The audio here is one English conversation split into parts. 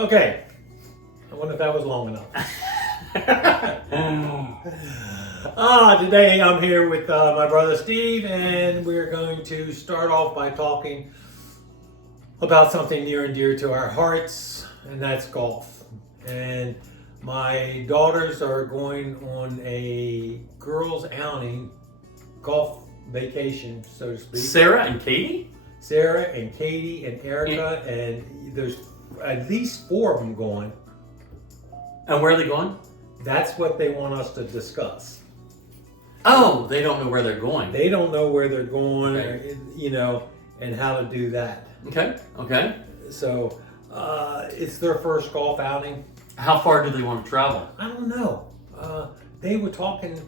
Okay, I wonder if that was long enough. Today I'm here with my brother Steve, and we're going to start off by talking about something near and dear to our hearts, and that's golf. And my daughters are going on a girls' outing, golf vacation, so to speak. Sarah and Katie? Sarah and Katie and Erica, and there's at least 4 of them going. And where are they going? That's what they want us to discuss. Oh, they don't know where they're going. They don't know where they're going, Okay. and how to do that. Okay. So it's their first golf outing. How far do they want to travel? I don't know. They were talking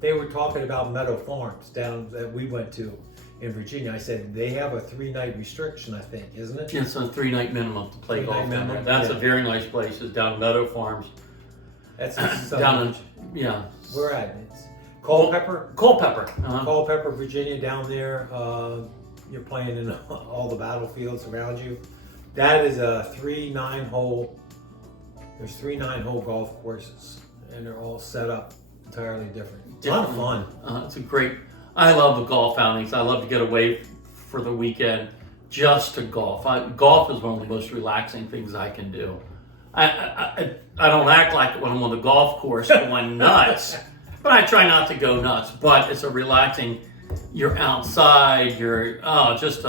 about Meadow Farms down that we went to in Virginia. I said they have a 3-night restriction, I think, isn't it? It's a 3-night minimum to play 3-night golf down there. minimum, That's yeah. a very nice place. It's down Meadow Farms. That's Down in, yeah. Where at? It's Culpeper. Culpeper. Culpeper, Virginia, down there. You're playing in all the battlefields around you. That is a 3 9-hole. There's 3 9-hole golf courses, and they're all set up entirely different. A lot of fun. It's a great. I love the golf outings. I love to get away for the weekend just to golf. Golf is one of the most relaxing things I can do. I don't act like it when I'm on the golf course going nuts, but I try not to go nuts. But it's a relaxing. You're outside. You're just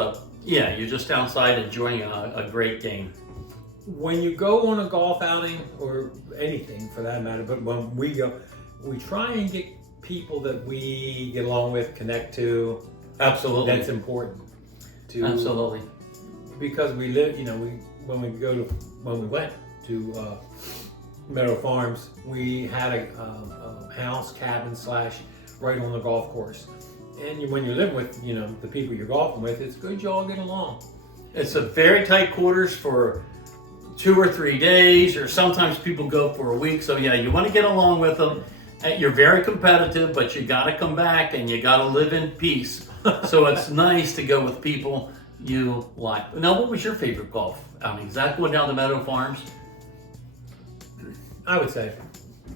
outside enjoying a great game. When you go on a golf outing, or anything for that matter, but when we go, we try and get people that we get along with, connect to. Absolutely. That's important. Absolutely. Because we live, when we went to Meadow Farms, we had a house, cabin / right on the golf course. And when you're living with, the people you're golfing with, it's good you all get along. It's a very tight quarters for 2 or 3 days, or sometimes people go for a week. So yeah, you want to get along with them. You're very competitive, but you got to come back and you got to live in peace. So it's nice to go with people you like. Now, what was your favorite golf outing? Is that going down to Meadow Farms? I would say.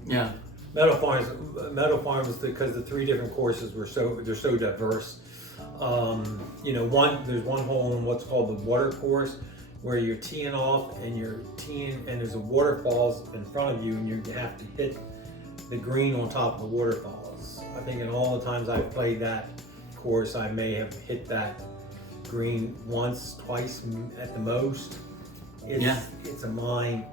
Yeah. Meadow Farms, because the 3 different courses they're so diverse. There's one hole in what's called the water course, where you're teeing off and and there's a waterfalls in front of you, and you have to hit the green on top of the waterfalls. I think in all the times I've played that course, I may have hit that green once, twice at the most. It's a mind.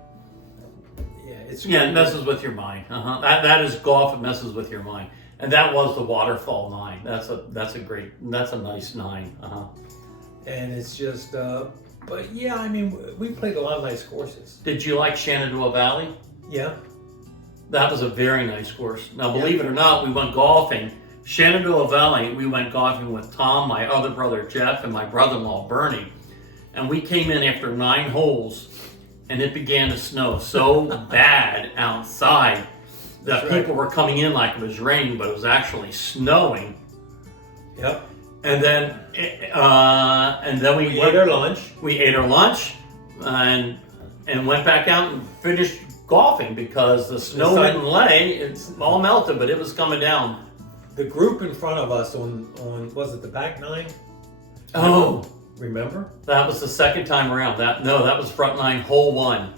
Yeah, It messes with your mind. That is golf. It messes with your mind. And that was the waterfall 9. That's a nice 9. And it's just, but yeah, we played a lot of nice courses. Did you like Shenandoah Valley? Yeah. That was a very nice course. Now, believe it or not, we went golfing. Shenandoah Valley, we went golfing with Tom, my other brother Jeff, and my brother-in-law Bernie. And we came in after 9 holes, and it began to snow so bad outside that people were coming in like it was raining, but it was actually snowing. Yep. And then we ate our lunch. We ate our lunch, and went back out and finished golfing because the snow didn't lay. It's all melted, but it was coming down. The group in front of us on was it the back 9? Oh, remember? That was the second time around. That was front 9, hole 1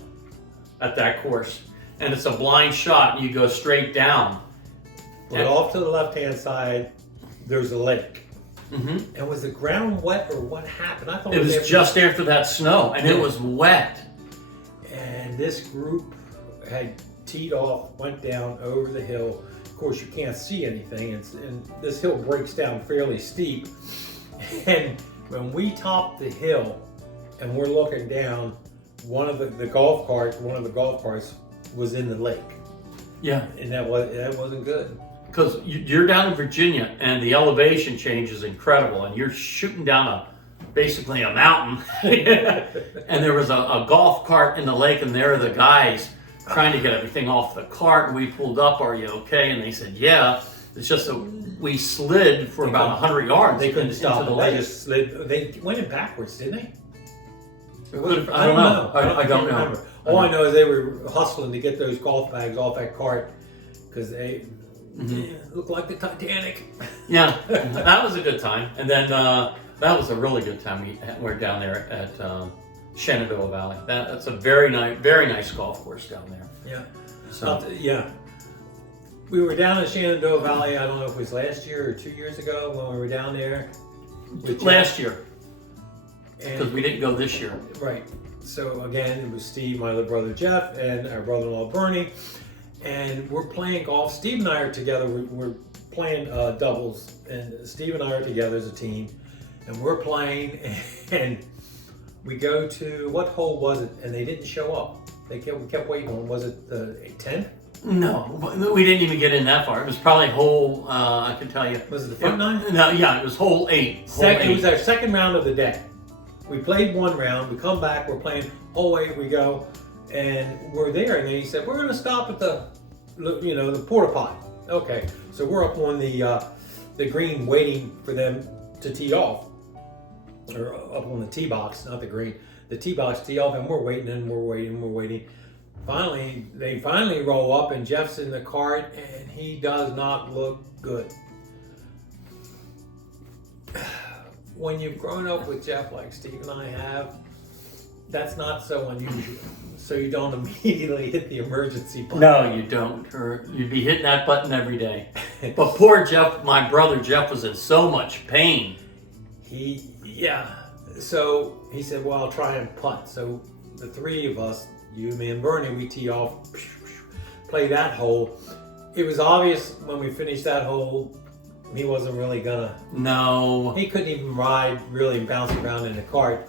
at that course, and it's a blind shot, and you go straight down. But off to the left-hand side, there's a lake. Mm-hmm. And was the ground wet, or what happened? I thought it was just after that snow, and it was wet. And this group had teed off, went down over the hill. Of course, you can't see anything, and this hill breaks down fairly steep. And when we topped the hill and we're looking down, one of the golf carts was in the lake. Yeah, and that wasn't good. Because you're down in Virginia, and the elevation change is incredible, and you're shooting down basically a mountain. And there was a golf cart in the lake, and there are the guys trying to get everything off the cart. And we pulled up, "Are you okay?" And they said, "Yeah." It's just that we slid for about 100 yards. They couldn't stop into them. the They lake. just slid. They went in backwards, didn't they? I don't know. I don't know. Remember. All I know is they were hustling to get those golf bags off that cart because they looked like the Titanic. Yeah, that was a good time. And then that was a really good time. We're down there at Shenandoah Valley. That's a very nice golf course down there. Yeah. So Yeah. We were down in Shenandoah Valley, I don't know if it was last year or 2 years ago when we were down there. last year, because And we didn't go this year. right. So again, it was Steve, my little brother Jeff, and our brother-in-law Bernie. And we're playing golf. Steve and I are together. We're playing doubles, and Steve and I are together as a team. And we're playing, and we go to, what hole was it? And they didn't show up. We kept waiting on, was it the 10th? No, we didn't even get in that far. It was probably hole, I can tell you. Was it the front nine? No, yeah, it was hole 8. It was our second round of the day. We played one round, we come back, we're playing hole 8, we go, and we're there, and then he said, we're gonna stop at the porta potty. Okay, so we're up on the green waiting for them to tee off. Or up on the tee box, not the green. The tee box tee off, and we're waiting and we're waiting. Finally, they roll up, and Jeff's in the cart, and he does not look good. When you've grown up with Jeff like Steve and I have, that's not so unusual. So you don't immediately hit the emergency button. No, you don't. Or you'd be hitting that button every day. But poor Jeff, my brother Jeff, was in so much pain. So he said, well, I'll try and putt. So the three of us, you, me, and Bernie, we tee off, play that hole. It was obvious when we finished that hole, he wasn't really gonna. No. He couldn't even ride, really bounce around in the cart.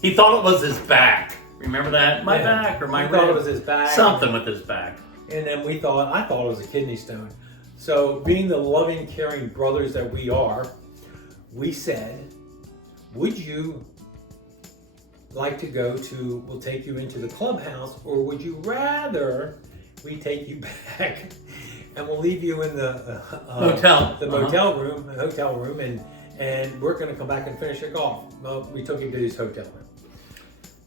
He thought it was his back. Remember that? My back or my He rib? thought it was his back. Something with his back. And then I thought it was a kidney stone. So being the loving, caring brothers that we are, we said, would you like to we'll take you into the clubhouse, or would you rather we take you back and we'll leave you in the Hotel. the hotel room, and we're going to come back and finish the golf. Well, we took him to his hotel room.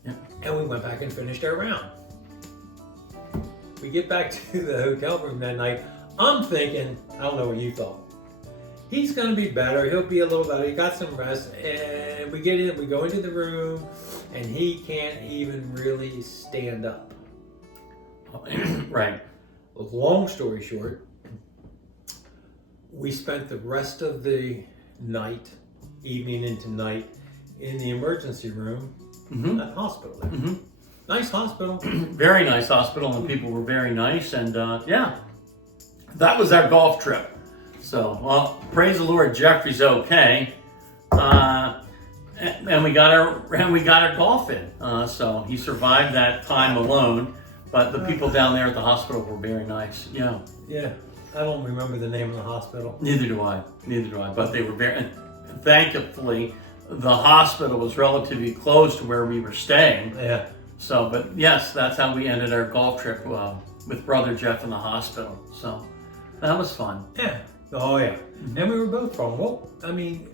Yeah. And we went back and finished our round. We get back to the hotel room that night. I'm thinking, I don't know what you thought. He's going to be better. He'll be a little better. He got some rest. And we get in, we go into the room, and he can't even really stand up. Right. Long story short, we spent the rest of the night, evening into night, in the emergency room at the hospital. Mm-hmm. Nice hospital. Very nice hospital, and the people were very nice. And yeah, that was our golf trip. So, well, praise the Lord, Jeffrey's okay, and we got our golf in. So he survived that time alone. But the people down there at the hospital were very nice. Yeah. Yeah. I don't remember the name of the hospital. Neither do I. But they were very. And thankfully, the hospital was relatively close to where we were staying. Yeah. So, but yes, that's how we ended our golf trip with Brother Jeff in the hospital. So that was fun. Yeah. Oh yeah. And we were both wrong. Well, I mean,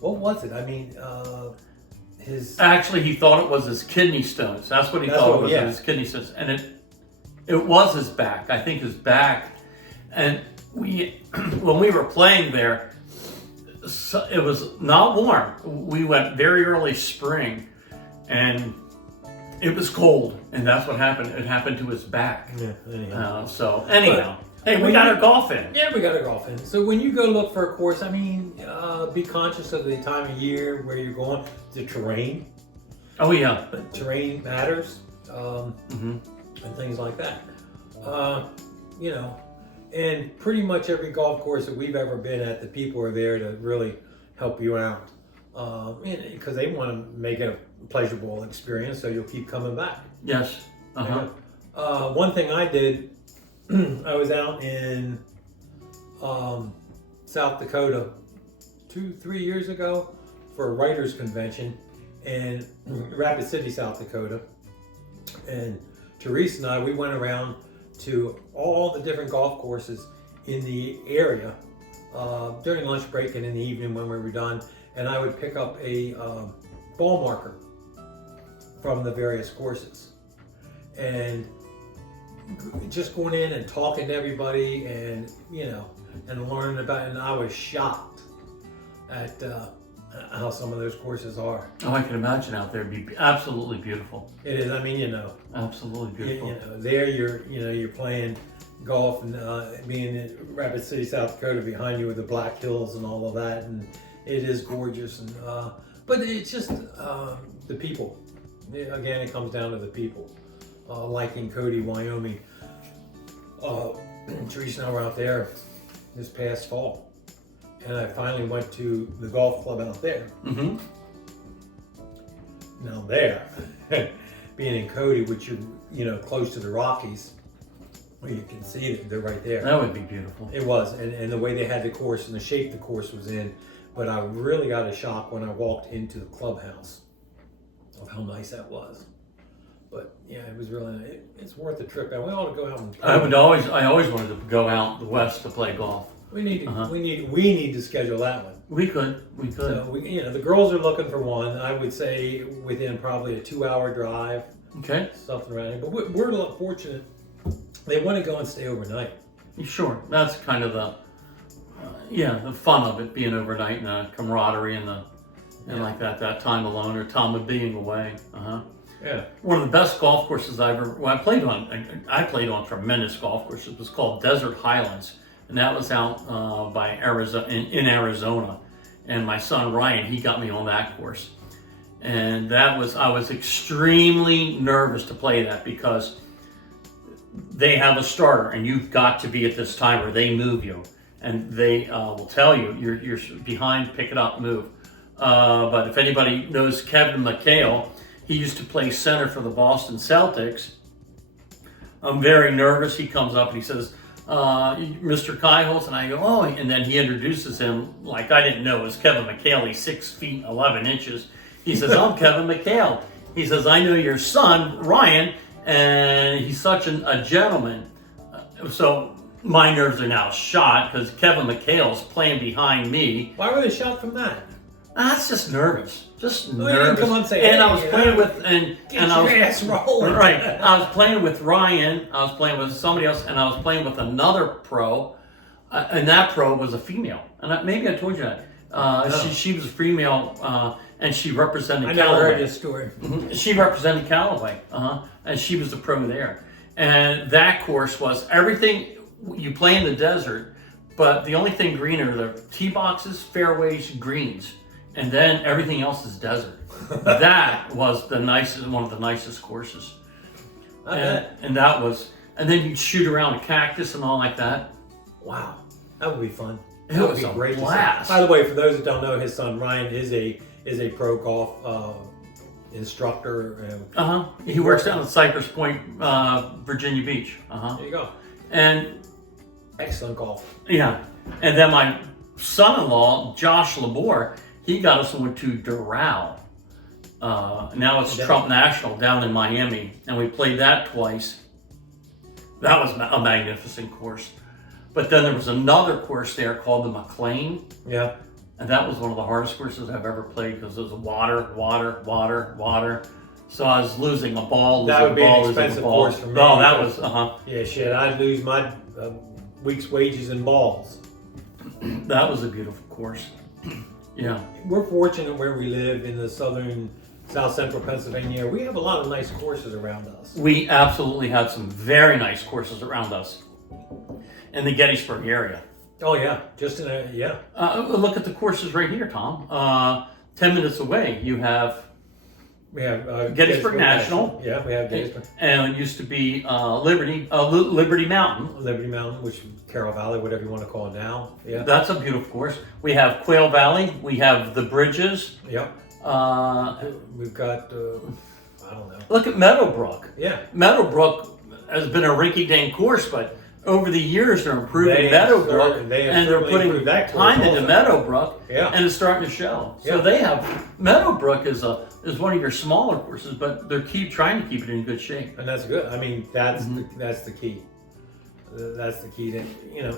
what was it? I mean, Actually, he thought it was his kidney stones. That's what he thought it was, his kidney stones. And it was his back. I think his back. And when we were playing there, it was not warm. We went very early spring, and it was cold. And that's what happened. It happened to his back. Yeah. Anyhow. Hey, we got our golf in. Yeah, we got our golf in. So when you go look for a course, I mean, be conscious of the time of year where you're going, the terrain. Oh, yeah. But terrain matters, and things like that. And pretty much every golf course that we've ever been at, the people are there to really help you out. Because they want to make it a pleasurable experience, so you'll keep coming back. Yes. One thing I did, I was out in South Dakota 2-3 years ago for a writers convention in Rapid City, South Dakota. And Teresa and I, we went around to all the different golf courses in the area during lunch break and in the evening when we were done. And I would pick up a ball marker from the various courses, and just going in and talking to everybody, and and learning about it. And I was shocked at how some of those courses are. Oh, I can imagine out there. It'd be absolutely beautiful. It is. I mean, Absolutely beautiful. there you're playing golf, and being in Rapid City, South Dakota, behind you with the Black Hills and all of that, and it is gorgeous. And but it's just the people. Again, it comes down to the people. Like in Cody, Wyoming, Teresa and I were out there this past fall, and I finally went to the golf club out there. Mm-hmm. Now there, being in Cody, which you're close to the Rockies, well, you can see that they're right there. That would be beautiful. It was, and the way they had the course and the shape the course was in. But I really got a shock when I walked into the clubhouse of how nice that was. But yeah, it was really, it's worth a trip. And we ought to go out and. I always wanted to go out the west to play golf. We need to schedule that one. We could. So the girls are looking for one. I would say within probably a 2-hour drive. Okay. Something around here. But we're fortunate. They want to go and stay overnight. Sure, that's kind of the fun of it, being overnight, and the camaraderie and like that time alone or time of being away. Yeah. One of the best golf courses I played on. I played on tremendous golf courses. It was called Desert Highlands, and that was out by Arizona in Arizona. And my son Ryan, he got me on that course, and I was extremely nervous to play that because they have a starter, and you've got to be at this time or they move you, and they will tell you you're behind, pick it up, move. But if anybody knows Kevin McHale, he used to play center for the Boston Celtics. I'm very nervous. He comes up and he says, Mr. Keilholtz, and I go, oh, and then he introduces him like I didn't know it was Kevin McHale. He's 6 feet 11 inches. He says, I'm Kevin McHale. He says, I know your son, Ryan, and he's such a gentleman. So my nerves are now shot because Kevin McHale's playing behind me. Why were they shot from that? That's just nervous. Just Well, nervous. you didn't come on and say, and hey, I was playing with I was ass rolling. right. I was playing with Ryan. I was playing with somebody else, and I was playing with another pro, and that pro was a female. And maybe I told you that. No. She was a female, and she represented I Callaway. never heard this story. She represented Callaway, and she was the pro there. And that course was everything you play in the desert, but the only thing green are the tee boxes, fairways, greens, and then everything else is desert. That was one of the nicest courses. And that was, and then you'd shoot around a cactus and all like that. Wow, that would be fun. It That would was be a great blast. to see. By the way, for those that don't know, his son Ryan is a pro golf instructor. He works down at Cypress Point, Virginia Beach. There you go. And Excellent golf. yeah, and then my son-in-law Josh Labor, he got us over to Doral. Now it's Trump National down in Miami, and we played that twice. That was a magnificent course. But then there was another course there called the McLean. Yeah. And that was one of the hardest courses I've ever played because it was water. So I was losing a ball. That would be an expensive course for me. Oh, that was, Yeah, shit, I'd lose my week's wages in balls. That was a beautiful course. Yeah. We're fortunate where we live in the south central Pennsylvania. We have a lot of nice courses around us. We absolutely had some very nice courses around us in the Gettysburg area. Oh yeah, just Look at the courses right here, Tom. 10 minutes away, you have we have Gettysburg National. Yeah, we have Gettysburg. And it used to be Liberty Mountain. Liberty Mountain, which is Carroll Valley, whatever you want to call it now. Yeah. That's a beautiful course. We have Quail Valley. We have the Bridges. Yep. We've got, I don't know. Look at Meadowbrook. Yeah. Meadowbrook has been a rinky-dink course, but over the years they're improving Meadowbrook, and they're putting time into Meadowbrook, and it's starting to show. So they have Meadowbrook is one of your smaller courses, but they're trying to keep it in good shape. And that's good. I mean, that's the key. That's the key to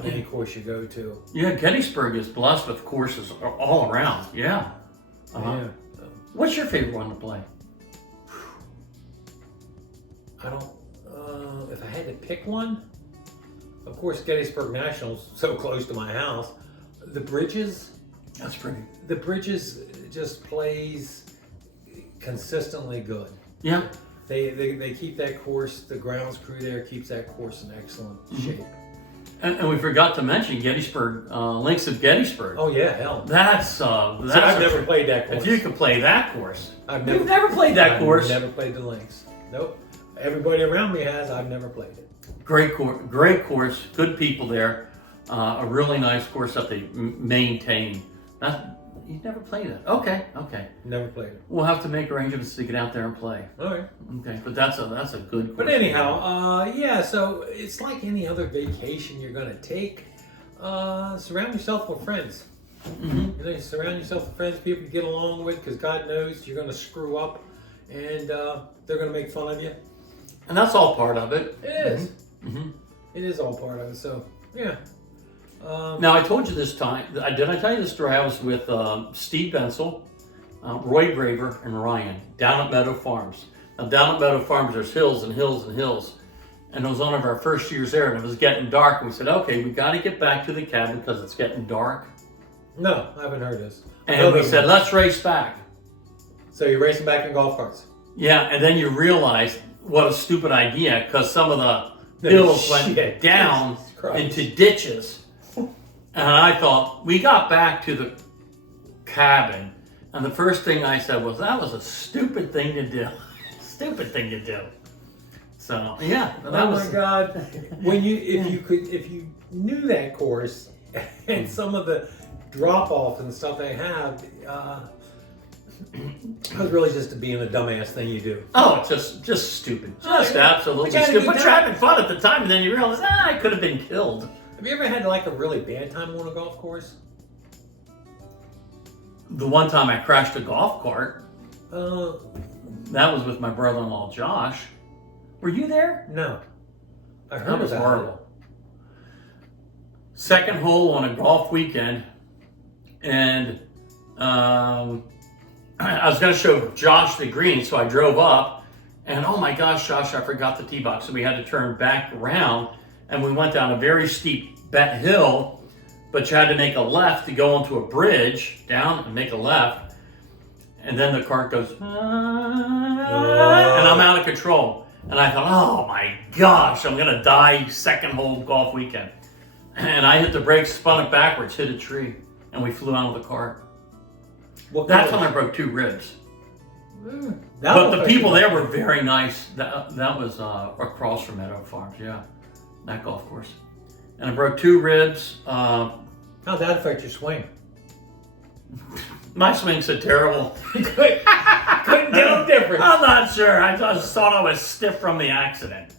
any course you go to. Yeah, Gettysburg is blessed with courses all around. Yeah. Yeah. What's your favorite one to play? I don't. If I had to pick one, of course, Gettysburg National's so close to my house. The Bridges. That's pretty. The Bridges just plays consistently good. Yeah. They keep that course. The grounds crew there keeps that course in excellent shape. And we forgot to mention Gettysburg, Links of Gettysburg. Oh yeah, hell. That's I've never played that course. If you could play that course, You've never played that course. I've never played the Links. Nope. Everybody around me has. I've never played it. Great course, good people there. A really nice course that they maintain. You've never played it. Okay. Never played it. We'll have to make arrangements to get out there and play. All right. Okay, but that's a good course. But anyhow, yeah. So it's like any other vacation you're gonna take. Surround yourself with friends. Mm-hmm. You know, surround yourself with friends, people you get along with, because God knows you're gonna screw up, and they're gonna make fun of you. And that's all part of it. It is. Mm-hmm. It is all part of it. So yeah. Now I told you this time. Did I tell you the story? I was with Steve Bensel, Roy Graver, and Ryan down at Meadow Farms. Now down at Meadow Farms, there's hills and hills and hills. And it was one of our first years there, and it was getting dark. And we said, okay, we got to get back to the cabin because it's getting dark. No, I haven't heard this. And we said, let's race back. So you're racing back in golf carts? Yeah, and then you realize what a stupid idea, because some of the hills went down into ditches. And I thought, we got back to the cabin, and the first thing I said was, that was a stupid thing to do. Stupid thing to do. So yeah, that was. Oh my God! If you knew that course and some of the drop-offs and stuff they have, it was really just being a dumbass thing you do. Oh, just stupid. Just absolutely stupid. But you're having fun at the time, and then you realize, I could have been killed. Have you ever had like a really bad time on a golf course? The one time I crashed a golf cart. That was with my brother-in-law Josh. Were you there? No. I heard That was about horrible. it. Second hole on a golf weekend, and I was going to show Josh the green, so I drove up, and oh my gosh, Josh, I forgot the tee box, so we had to turn back around, and we went down a very steep hill, but you had to make a left to go onto a bridge, down and make a left, and then the cart goes, and I'm out of control. And I thought, oh my gosh, I'm going to die second hole golf weekend. And I hit the brakes, spun it backwards, hit a tree, and we flew out of the cart. That's when I broke 2 ribs. But the people there were very nice. That was across from Meadow Farms, yeah, that golf course. And I broke 2 ribs. How'd that affect your swing? My swing's so terrible. Couldn't tell the difference. I'm not sure. I just thought I was stiff from the accident.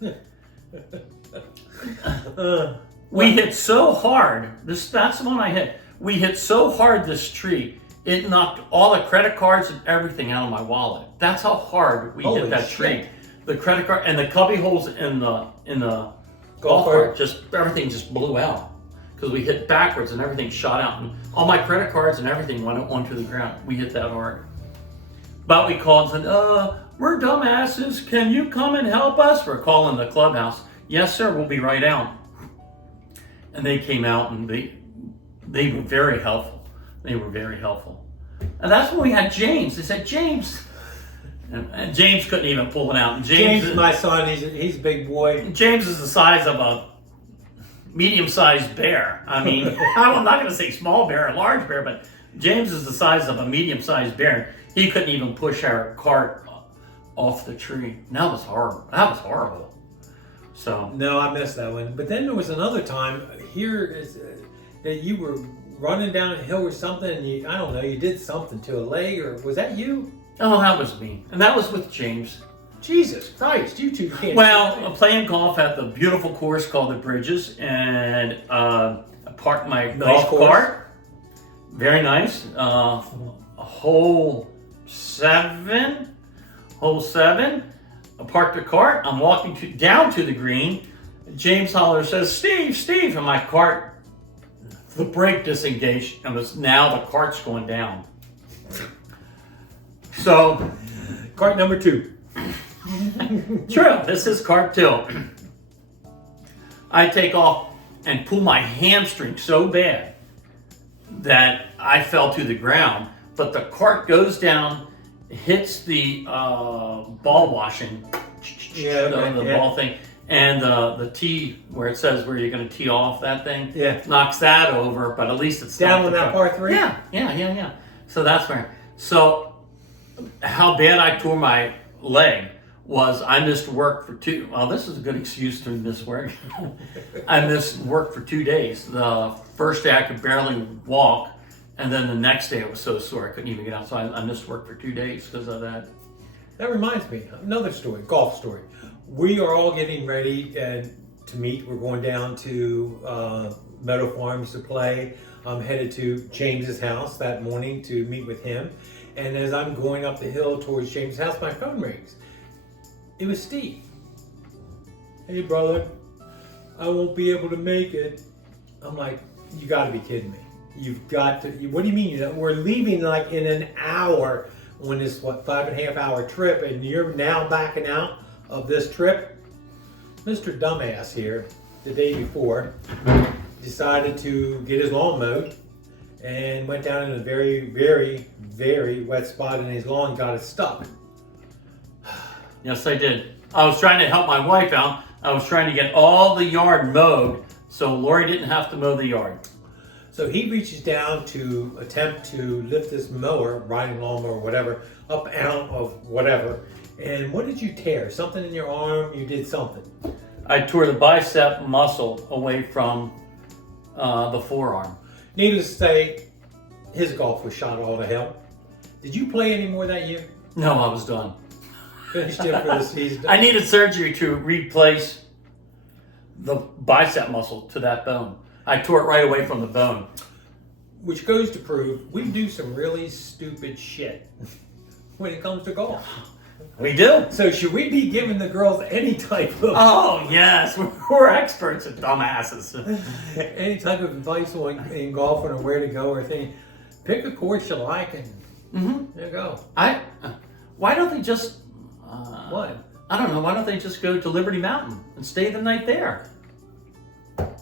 We hit so hard. That's the one I hit. We hit so hard this tree, it knocked all the credit cards and everything out of my wallet. That's how hard we hit that tree. The credit card and the cubby holes in the golf cart, everything just blew out. Because we hit backwards and everything shot out. And all my credit cards and everything went onto the ground. We hit that hard. But we called and said, we're dumbasses. Can you come and help us? We're calling the clubhouse. Yes, sir, we'll be right out. And they came out and they were very helpful. They were very helpful. And that's when we had James. They said, James. And James couldn't even pull it out. And James is my son. He's a big boy. James is the size of a medium-sized bear. I mean, I'm not going to say small bear or large bear, but James is the size of a medium-sized bear. He couldn't even push our cart off the tree. And that was horrible. So no, I missed that one. But then there was another time here that you were running down a hill or something, and I don't know, you did something to a leg, or was that you? Oh, that was me, and that was with James. Jesus Christ, you two can't. Well, playing golf at the beautiful course called the Bridges, and parked my golf cart. Very nice. Hole 7. I parked the cart. I'm walking down to the green. James Holler says, Steve, and my cart, the brake disengaged, and now the cart's going down. So, cart number 2. True. This is carp too. I take off and pull my hamstring so bad that I fell to the ground. But the cart goes down, hits the ball washing, the ball thing, and the tee where it says where you're going to tee off that thing, knocks that over. But at least it's down on that par 3. Yeah. So that's where. So how bad I tore my leg was I missed work for 2. Well, this is a good excuse to miss work. I missed work for 2 days. The first day I could barely walk. And then the next day I was so sore I couldn't even get out. So I missed work for 2 days because of that. That reminds me, another story, golf story. We are all getting ready to meet. We're going down to Meadow Farms to play. I'm headed to James's house that morning to meet with him. And as I'm going up the hill towards James's house, my phone rings. It was Steve. Hey brother, I won't be able to make it. I'm like, you gotta be kidding me. You've got to, what do you mean? We're leaving like in an hour on this, 5.5 hour trip, and you're now backing out of this trip? Mr. Dumbass here, the day before, decided to get his lawn mowed and went down in a very, very, very wet spot in his lawn, got it stuck. Yes, I did. I was trying to help my wife out. I was trying to get all the yard mowed so Lori didn't have to mow the yard. So he reaches down to attempt to lift this mower, riding lawnmower or whatever, up out of whatever. And what did you tear? Something in your arm? You did something. I tore the bicep muscle away from the forearm. Needless to say, his golf was shot all to hell. Did you play any more that year? No, I was done. Finished it for the season. I needed surgery to replace the bicep muscle to that bone. I tore it right away from the bone. Which goes to prove we do some really stupid shit when it comes to golf. We do. So should we be giving the girls any type of... Oh, yes. We're experts at dumbasses. any type of advice in golf or where to go or thing? Pick a course you like and there you go. Why don't they just... What? I don't know. Why don't they just go to Liberty Mountain and stay the night there?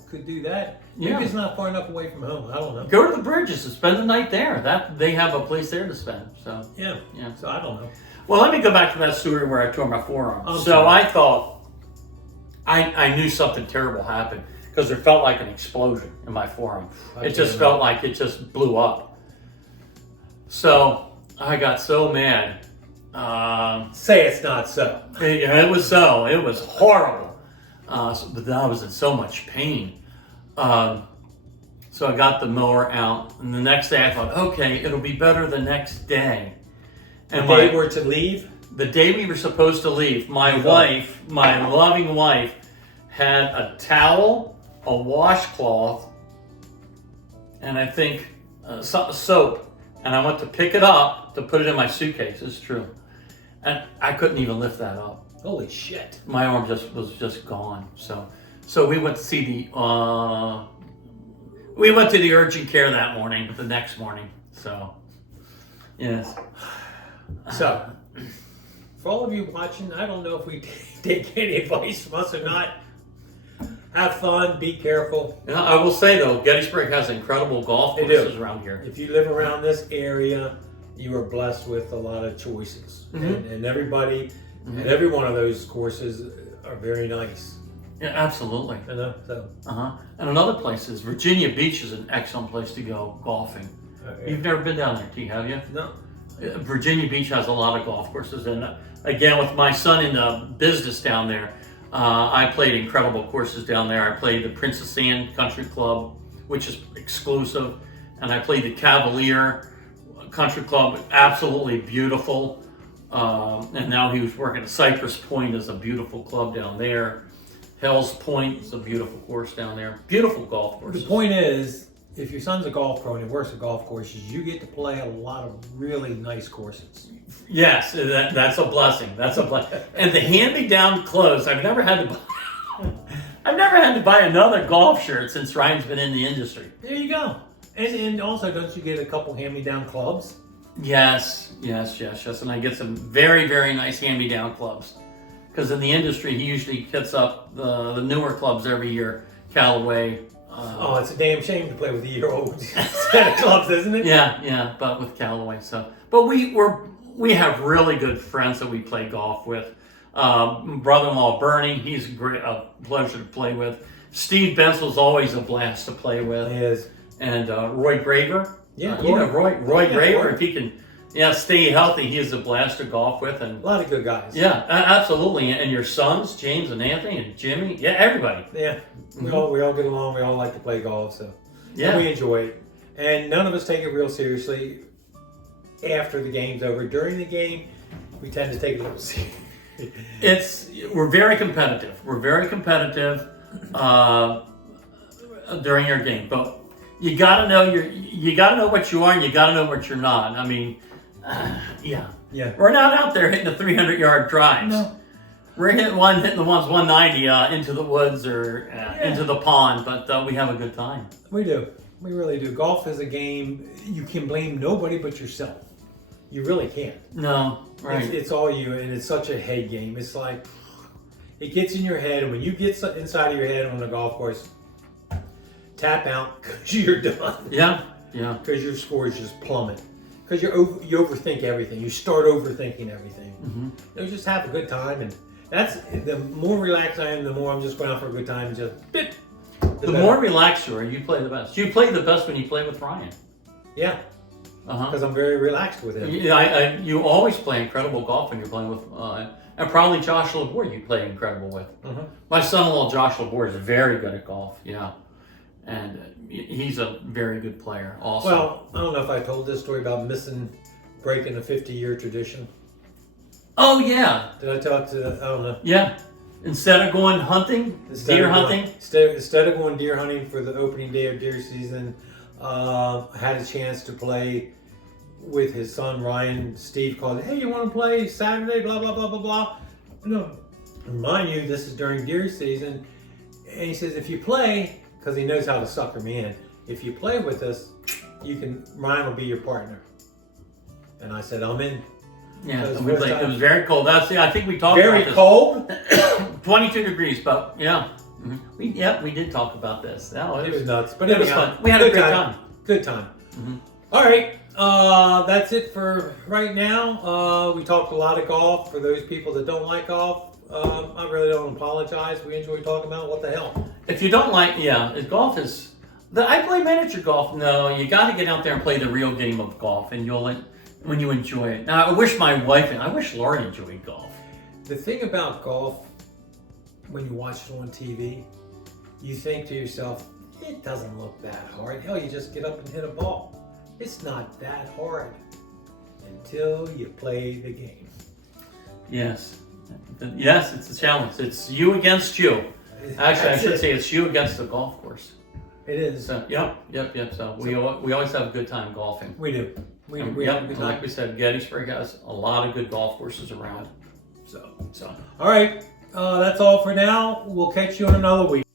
Could do that. Yeah. Maybe it's not far enough away from home. I don't know. Go to the Bridges and spend the night there. They have a place there to spend. So yeah. Yeah. So I don't know. Well, let me go back to that story where I tore my forearm. Oh, so sorry. I thought I knew something terrible happened because there felt like an explosion in my forearm. It just felt like it just blew up. So I got so mad. Say it's not so. It was so. It was horrible. But I was in so much pain. So I got the mower out, and the next day I thought, okay, it'll be better the next day. And the day we're to leave? The day we were supposed to leave, my wife, my loving wife, had a towel, a washcloth, and I think soap. And I went to pick it up to put it in my suitcase. It's true. And I couldn't even lift that up. Holy shit. My arm was just gone. So we went to see we went to the urgent care that morning, the next morning. So, yes. So, for all of you watching, I don't know if we take any advice from us or not. Have fun, be careful. Yeah, I will say though, Gettysburg has incredible golf courses around here. If you live around this area, you are blessed with a lot of choices. And everybody, and every one of those courses are very nice. Yeah, absolutely. I know, so. And another place is Virginia Beach is an excellent place to go golfing. You've never been down there, T, have you? No. Virginia Beach has a lot of golf courses, and again, with my son in the business down there, I played incredible courses down there. I played the Princess Anne Country Club, which is exclusive, and I played the Cavalier Country Club, absolutely beautiful. And now he was working at Cypress Point, is a beautiful club down there. Hell's Point is a beautiful course down there. Beautiful golf courses. The point is, if your son's a golf pro and he works at golf courses, you get to play a lot of really nice courses. Yes, that's a blessing. That's a blessing. And the hand-me-down clothes, I've never had to buy another golf shirt since Ryan's been in the industry. There you go. And also, don't you get a couple hand-me-down clubs? Yes. And I get some very, very nice hand-me-down clubs. because in the industry he usually hits up the newer clubs every year. Callaway. Oh, it's a damn shame to play with the year-old set of clubs, isn't it? Yeah, but with Callaway. So, but we have really good friends that we play golf with. Brother-in-law Bernie, he's a pleasure to play with. Steve Bensel's always a blast to play with. He is. And Roy Graver. Yeah, you know Roy Graver. Roy. If he can, stay healthy, he is a blast to golf with. And A lot of good guys. yeah, absolutely. And your sons, James and Anthony and Jimmy, everybody. Yeah, we all get along. We all like to play golf, so Yeah. we enjoy it. And none of us take it real seriously after the game's over. During the game, we tend to take it a little serious. We're very competitive. We're very competitive during your game, but you got to know what you are, and you got to know what you're not. I mean, Yeah. We're not out there hitting the 300-yard drives. No. We're hitting the ones 190 into the woods or into the pond, but we have a good time. We do. We really do. Golf is a game you can blame nobody but yourself. You really can't. No, right. It's all you, and it's such a head game. It's like, it gets in your head, and when you get inside of your head on the golf course, tap out because you're done. Yeah. Because your scores just plummet. Because you overthink everything. You start overthinking everything. Mm-hmm. You just have a good time, and that's the more relaxed I am, the more I'm just going out for a good time. And just the more relaxed you are, you play the best. You play the best when you play with Ryan. Yeah. Uh-huh. Because I'm very relaxed with him. You always play incredible golf when you're playing with, and probably Josh Laborde you play incredible with. Uh-huh. My son-in-law Josh Laborde is very good at golf. Yeah, and he's a very good player. Also, Well, I don't know if I told this story about breaking a 50-year tradition. oh yeah, Did I talk to? I don't know. yeah. Instead of going hunting, deer hunting. Instead of going deer hunting for the opening day of deer season, I had a chance to play with his son Ryan. Steve called, "Hey, you want to play Saturday? Blah blah blah blah blah." No, mind you, this is during deer season, and he says, "If you play," because he knows how to sucker me in, "if you play with us, Ryan will be your partner." And I said, "I'm in." Yeah, It was we played, first it was time. very cold. I think we talked Very about this. cold. 22 degrees, but yeah. Mm-hmm. We did talk about this. No, It was nuts, but it was anyhow, fun. We had a good great time. Good time. Mm-hmm. All right, that's it for right now. We talked a lot of golf. For those people that don't like golf, I really don't apologize. We enjoy talking about what the hell. If you don't like, golf is. I play miniature golf. No, you got to get out there and play the real game of golf, and when you enjoy it. Now, I wish Lori enjoyed golf. The thing about golf, when you watch it on TV, you think to yourself, it doesn't look that hard. Hell, you just get up and hit a ball. It's not that hard until you play the game. Yes, it's a challenge. It's you against you. Actually, I should say it's you against the golf course. It is. So, yep. So we always have a good time golfing. We do. We have a good time. Like we said, Gettysburg has a lot of good golf courses around. So. All right. That's all for now. We'll catch you in another week.